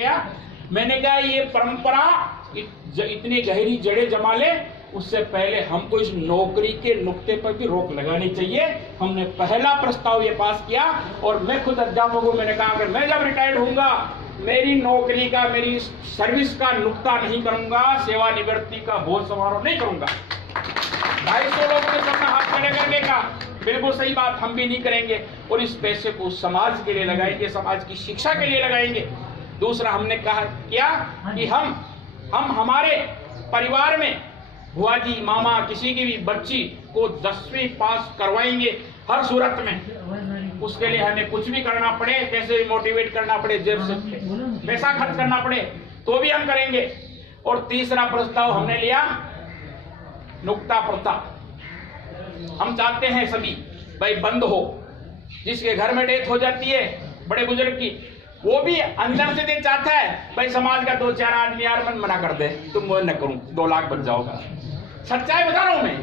किया, मैंने कहा ये परंपरा इतनी गहरी जड़ें जमा ले, उससे पहले हमको इस नौकरी के नुक्ते पर भी रोक लगानी चाहिए। हमने पहला प्रस्ताव ये पास किया और मैं खुद अध्यापक को मैंने कहा अगर मैं जब रिटायर्ड होऊंगा, मेरी नौकरी का, मेरी सर्विस का नुक्ता नहीं करूंगा, सेवानिवृत्ति का भोज समारोह नहीं करूंगा। 250 लोगों के सामने हाथ खड़े करने का बिल्कुल सही बात हम भी नहीं करेंगे और इस पैसे को समाज के लिए लगाएंगे, समाज की शिक्षा के लिए लगाएंगे। दूसरा हमने कहा क्या कि हम हमारे परिवार में बुआ जी, मामा, किसी की भी बच्ची को 10वीं पास करवाएंगे हर सूरत में। उसके लिए हमें कुछ भी करना पड़े, कैसे भी मोटिवेट करना पड़े, जेब से पैसा खर्च करना पड़े तो भी हम करेंगे। और तीसरा प्रस्ताव हमने लिया नुक्ता प्रथा। हम चाहते हैं सभी भाई बंद हो। जिसके घर में डेथ हो जाती है बड़े बुजुर्ग की, वो भी अंदर से दिन चाहता है भाई समाज का 2-4 आदमी यार मन मना कर दे, तुम वो न करूं, 2 लाख बच जाओगा। सच्चाई बता रहा हूं मैं,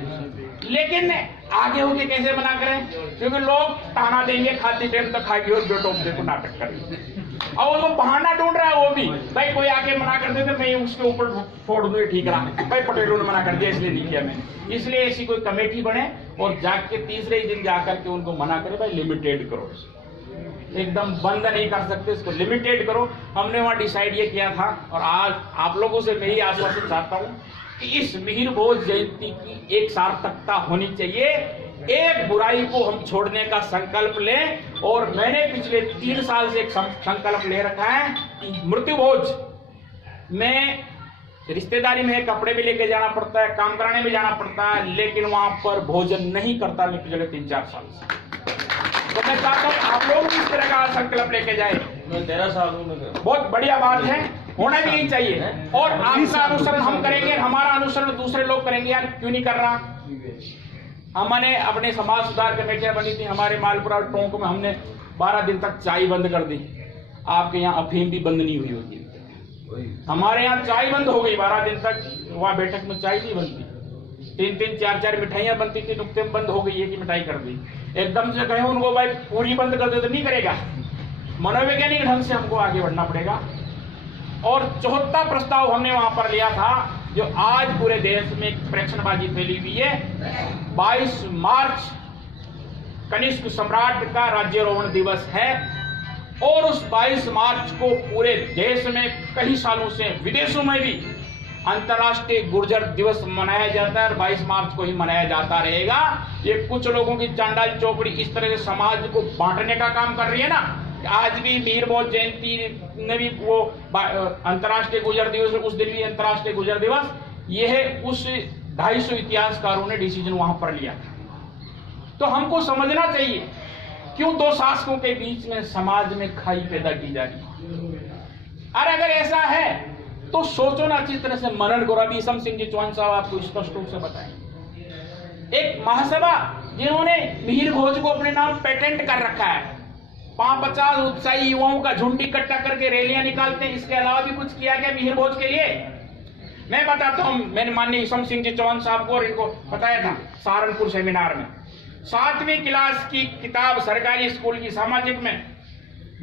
लेकिन आगे होके कैसे मना करें, क्योंकि लोग ताना देंगे, खाती टाइम तक खाएगी और बेटो देखो नाटक करेंगे। और वो बहाना ढूंढ रहा है वो भी, भाई कोई आके मना कर देते मैं उसके ऊपर फोड़ दूं, ठीक रहा, भाई पटेलों ने मना कर दिया इसलिए नहीं किया मैंने। इसलिए ऐसी कोई कमेटी बने और जाके तीसरे ही दिन जाकर के उनको मना करे, भाई लिमिटेड करो, एकदम बंद नहीं कर सकते, इसको लिमिटेड करो। हमने वहां डिसाइड ये किया था और आज आप लोगों से मैं ही आश्वासन चाहता हूं कि इस मिहिर भोज जयंती की एक सार्थकता होनी चाहिए। एक बुराई को हम छोड़ने का संकल्प लें और मैंने पिछले 3 साल से एक संकल्प ले रखा है कि मृत्यु भोज में रिश्तेदारी में कपड़े भी लेके जाना पड़ता है, काम कराने भी जाना पड़ता है, लेकिन वहां पर भोजन नहीं करता मैं पिछले 3-4 साल से। तो मैं चाहता हूँ आप लोग भी इस तरह का संकल्प लेके जाए। मैं 13 साल हूँ, बहुत बढ़िया बात है, होना भी नहीं चाहिए। और आपका अनुसरण हम करेंगे, हमारा अनुसरण दूसरे लोग करेंगे, यार क्यों नहीं कर रहा। हमने अपने समाज सुधार कमेटियां बनी थी हमारे मालपुरा टोंक में, हमने 12 दिन तक चाय बंद कर दी। आपके यहाँ अफीम भी बंद नहीं हुई होगी, हमारे यहाँ चाय बंद हो गई 12 दिन तक। वहां बैठक में चाय नहीं बनती, 3-3, 4-4 मिठाइयां बनती थी, नुक्ते में बंद हो गई, एक ही मिठाई कर दी। एकदम से कहे उनको भाई पूरी बंद कर दे तो नहीं करेगा, मनोवैज्ञानिक ढंग से हमको आगे बढ़ना पड़ेगा। और चौथा प्रस्ताव हमने वहां पर लिया था जो आज पूरे देश में प्रेक्षणबाजी फैली हुई है। 22 मार्च कनिष्क सम्राट का राज्यारोहण दिवस है और उस 22 मार्च को पूरे देश में कई सालों से विदेशों में भी अंतर्राष्ट्रीय गुर्जर दिवस मनाया जाता है और 22 मार्च को ही मनाया जाता रहेगा। ये कुछ लोगों की चांडाल चौपड़ी इस तरह से समाज को बांटने का काम कर रही है ना। आज भी मिहिर भोज जयंती ने भी वो अंतर्राष्ट्रीय गुर्जर दिवस, उस दिन भी अंतर्राष्ट्रीय गुर्जर दिवस, ये है उस 250 इतिहासकारों ने डिसीजन वहां पर लिया था। तो हमको समझना चाहिए क्यों 2 शासकों के बीच में समाज में खाई पैदा की जा रही है। और अगर ऐसा है तो सोचो ना अच्छी तरह से, मनन करो। अभी ईसम सिंह जी चौहान साहब आपको स्पष्ट रूप से बताएं। एक महासभा जिन्होंने मिहिर भोज को अपने नाम पेटेंट कर रखा है, 50 उत्साही युवाओं का झुंड इकट्ठा करके रैलियां निकालते हैं। इसके अलावा भी कुछ किया गया मिहिर भोज के लिए? मैं बताता हूं, मैंने माननीय ईसम सिंह जी चौहान साहब को और इनको बताया था सहारनपुर सेमिनार में। 7वीं क्लास की किताब सरकारी स्कूल की सामाजिक में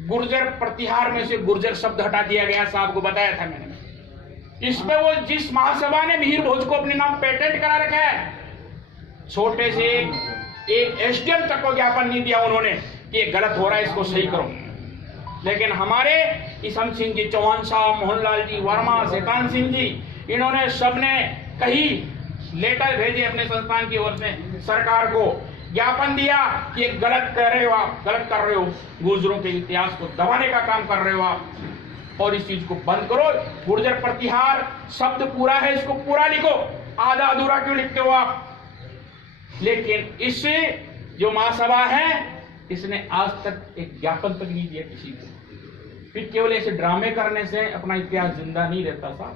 गुर्जर प्रतिहार में से गुर्जर शब्द हटा दिया गया, साहब को बताया था मैंने। इसमें वो जिस महासभा ने मिहिर भोज को अपने नाम पेटेंट करा रखा है, छोटे से एक एसडीएम तक को ज्ञापन नहीं दिया उन्होंने कि ये गलत हो रहा है, इसको सही करो। लेकिन हमारे ईसम सिंह जी चौहान साहब, मोहनलाल जी वर्मा, शैतान सिंह जी, इन्होंने सबने कई लेटर भेजे अपने संस्थान की ओर से सरकार को, ज्ञापन दिया कि ये गलत कर रहे हो आप, गलत कर रहे हो, गुर्जरों के इतिहास को दबाने का काम कर रहे हो आप और इस चीज को बंद करो। गुर्जर प्रतिहार शब्द पूरा है, इसको पूरा लिखो, आधा अधूरा क्यों लिखते हो आप। लेकिन इससे जो महासभा है इसने आज तक एक ज्ञापन तक नहीं दिया किसी को। फिर केवल ऐसे ड्रामे करने से अपना इतिहास जिंदा नहीं रहता साहब।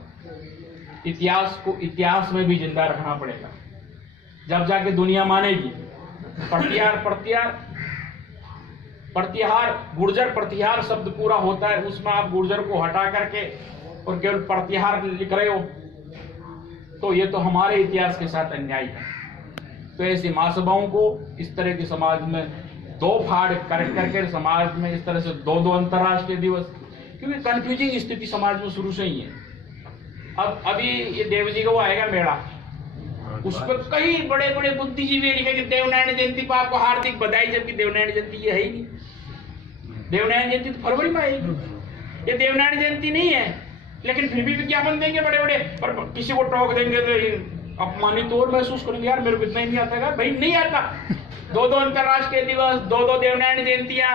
इतिहास को इतिहास में भी जिंदा रखना पड़ेगा, जब जाके दुनिया मानेगी। प्रतिहार गुर्जर प्रतिहार शब्द पूरा होता है, उसमें आप गुर्जर को हटा करके और केवल प्रतिहार लिख रहे हो तो ये तो हमारे इतिहास के साथ अन्याय है। तो ऐसी महासभाओं को इस तरह के समाज में 2 फाड़ करके समाज में इस तरह से 2 अंतर्राष्ट्रीय दिवस, क्योंकि कंफ्यूजिंग स्थिति समाज में शुरू से ही है। अब अभी ये देव जी का वो आएगा मेला, उस पर कई बड़े बड़े बुद्धिजीवी लिखे कि देवनारायण जयंती पर आपको हार्दिक बधाई, जबकि देवनारायण जयंती ये है ही नहीं। देवनारायण जयंती तो फरवरी में आएगी, ये देवनारायण जयंती नहीं है, लेकिन फिर भी विज्ञापन देंगे बड़े बड़े, और किसी को टोक देंगे तो अपमानित और महसूस करेंगे, यार मेरे को इतना ही नहीं आता है। भाई नहीं आता, 2 अंतरराष्ट्रीय दिवस, 2 देवनारायण जयंतियां,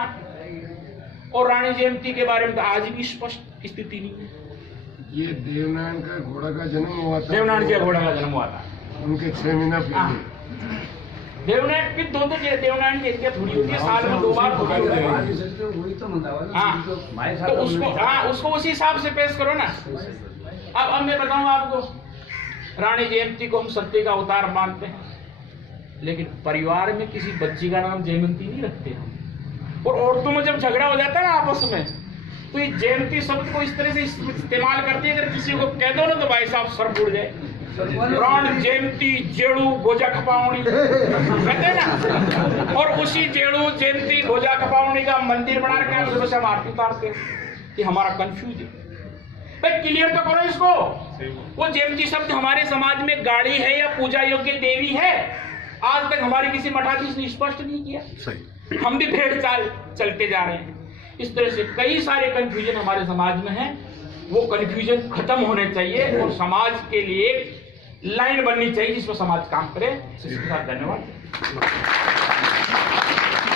और रानी जयंती के बारे में तो आज भी स्पष्ट स्थिति नहीं है। ये देवनारायण का घोड़ा का जन्म हुआ था, देवनारायण जी का घोड़ा का जन्म हुआ था उनके 6 महीना पहले। देवनारायण फिर 2 देवनारायण जयंतियां थोड़ी होती है, साल में 2 बार होती है। हाँ, तो उसको उसी हिसाब से पेश करो ना। अब मैं बताऊं आपको, रानी जयंती को हम सत्य का अवतार मानते हैं, लेकिन परिवार में किसी बच्ची का नाम जयंती नहीं रखते हम। और औरतों में जब झगड़ा हो जाता है ना आपस में, तो ये जयंती शब्द को इस तरह से इस्तेमाल करती है, अगर किसी को कह दो ना तो भाई साहब सर फूट जाए। राण जयंती जेड़ू गोजा खपावनी कहते हैं ना, और उसी जेड़ू जयंती गोजा खपावनी का मंदिर बना रखा है, उसमें हम आरती उतारते हैं कि हमारा कंफ्यूज है। भाई क्लियर तो करो इसको। वो जयंती शब्द हमारे समाज में गाड़ी है या पूजा योग्य देवी है, आज तक हमारे किसी मठाधीश ने स्पष्ट नहीं किया। हम भी भेड़ चाल चलते जा रहे हैं। इस तरह से कई सारे कंफ्यूजन हमारे समाज में है, वो कंफ्यूजन खत्म होने चाहिए और समाज के लिए लाइन बननी चाहिए जिसमें समाज काम करे। इसके साथ धन्यवाद।